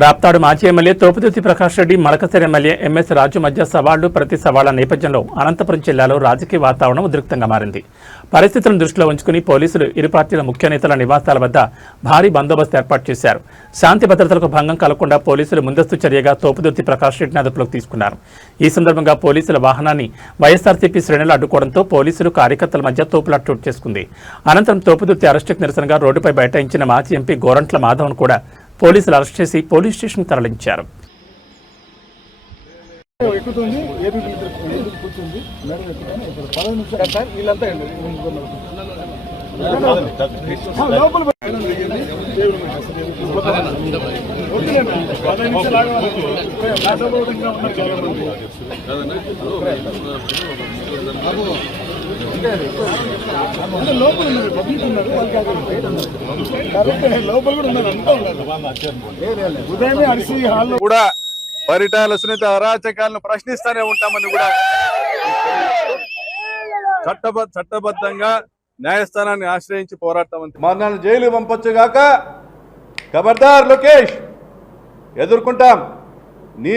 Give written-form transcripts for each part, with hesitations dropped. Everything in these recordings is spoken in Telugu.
రాప్తాడు మాజీ MLA Thopudurthi Prakash Reddy, Madakasira MLA MS Raju మధ్య సవాళ్లు ప్రతి సవాళ్ల నేపథ్యంలో అనంతపురం జిల్లాలో రాజకీయ వాతావరణం ఉద్రిక్తంగా మారింది. పరిస్థితులను దృష్టిలో ఉంచుకుని పోలీసులు ఇరు పార్టీల ముఖ్య నేతల నివాసాల వద్ద భారీ బందోబస్తు ఏర్పాటు చేశారు. శాంతి భద్రతలకు భంగం కలగకుండా పోలీసులు ముందస్తు చర్యగా తోపుదుర్తి ప్రకాష్ రెడ్డిని అదుపులోకి తీసుకున్నారు. ఈ సందర్భంగా పోలీసుల వాహనాన్ని వైఎస్ఆర్సీపీ శ్రేణులు అడ్డుకోవడంతో పోలీసులు కార్యకర్తల మధ్య తోపులాట చోటు చేసుకుంది. అనంతరం తోపుదుర్తి అరెస్టుకు నిరసనగా రోడ్డుపై బైఠాయించిన మాజీ ఎంపీ గోరంట్ల మాధవ్ను కూడా పోలీసులు అరెస్ట్ చేసి పోలీస్ స్టేషన్ తరలించారు. కూడా పరిటాల సునీత అరాచకాలను ప్రశ్నిస్తూనే ఉంటామని కూడా చట్టబద్ధంగా న్యాయస్థానాన్ని ఆశ్రయించి పోరాడతామని మరణాన్ని జైలు పంపొచ్చుగాక. ఖబర్దార్ లోకేష్, ఎదుర్కొంటాం నీ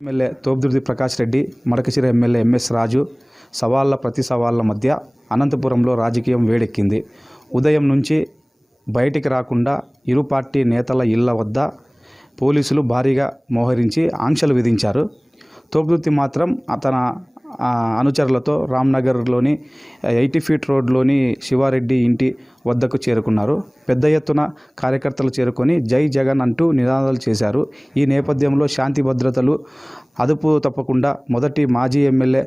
MLA Thopudurthi Prakash Reddy, Madakasira MLA MS Raju ప్రతి సవాళ్ల మధ్య అనంతపురంలో రాజకీయం వేడెక్కింది. ఉదయం నుంచి బయటికి రాకుండా ఇరు పార్టీ నేతల ఇళ్ల వద్ద పోలీసులు భారీగా మోహరించి ఆంక్షలు విధించారు. తోపుదుర్తి మాత్రం తన అనుచరులతో రామ్నగర్లోని 80 ఫీట్ రోడ్లోని శివారెడ్డి ఇంటి వద్దకు చేరుకున్నారు. పెద్ద ఎత్తున కార్యకర్తలు చేరుకొని జై జగన్ అంటూ నినాదాలు చేశారు. ఈ నేపథ్యంలో శాంతి భద్రతలు అదుపు తప్పకుండా మొదటి మాజీ ఎమ్మెల్యే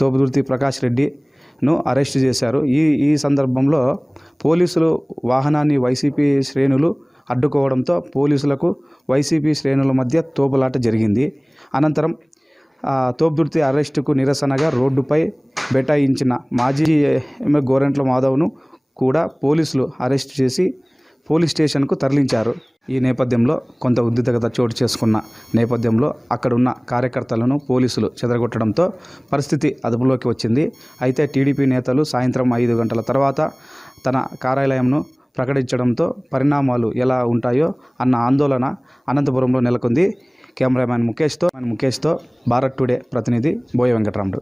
తోపుదుర్తి ప్రకాష్ రెడ్డిను అరెస్ట్ చేశారు. ఈ సందర్భంలో పోలీసులు వాహనాన్ని వైసీపీ శ్రేణులు అడ్డుకోవడంతో పోలీసులకు వైసీపీ శ్రేణుల మధ్య తోపులాట జరిగింది. అనంతరం తోపుదుర్తి అరెస్టుకు నిరసనగా రోడ్డుపై బైఠాయించిన మాజీ ఎమ్మెల్యే గోరంట్ల మాధవ్ను కూడా పోలీసులు అరెస్ట్ చేసి పోలీస్ స్టేషన్కు తరలించారు. ఈ నేపథ్యంలో కొంత ఉద్రిక్తత చోటు చేసుకున్న నేపథ్యంలో అక్కడున్న కార్యకర్తలను పోలీసులు చెదరగొట్టడంతో పరిస్థితి అదుపులోకి వచ్చింది. అయితే టీడీపీ నేతలు సాయంత్రం 5 గంటల తర్వాత తన కార్యాలయంను ప్రకటించడంతో పరిణామాలు ఎలా ఉంటాయో అన్న ఆందోళన అనంతపురంలో నెలకొంది. కెమెరామ్యాన్ ముఖేష్తో భారత్ టుడే ప్రతినిధి బోయ వెంకటరాముడు.